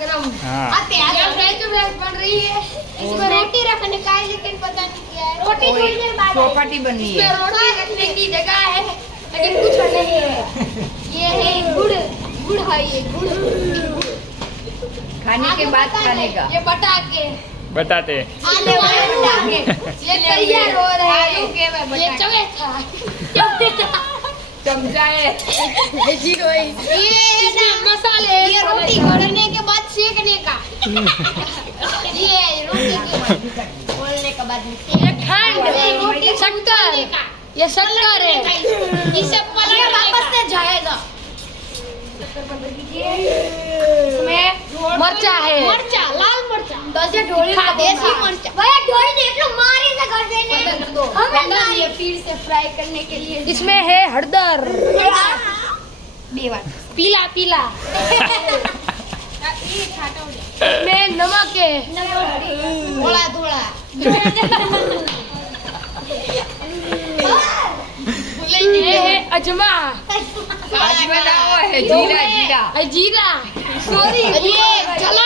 गरम। हाँ French fries बन रही है। इसमें रोटी रखने का है, लेकिन पता नहीं क्या है। रोटी थोड़ी देर बाद चौपाटी बननी इसमें है। रोटी रखने की जगह है, लेकिन कुछ नहीं है। ये है गुड़, गुड़ है ये गुड़। खाने के बाद खाने का। ये पटाखे, बताते आने वाले पटाखे। ये तैयार हो रहे हैं। ये चमेथा, चमचा है। ये मसाले, ये रोटी गड़ने के बाद सेकने का। ये रोटी के बोलने के बाद ये खंड, शक्कर, ये शक्कर है। इसे पलट वापस से जाएगा। इसमें मरचा है, मरचा, लाल मरचा। दसे ढोली का देसी मरचा। भाई ढोली देख लो, मारी से कर देने। हमें ये फिर से फ्राई करने के लिए। इसमें है हळदर, पीला पीला। इसमें नमक है, थोड़ा थोड़ा। ये है अजमा, आज बनाओ है जीरा जीरा। जीरा, सॉरी ये जला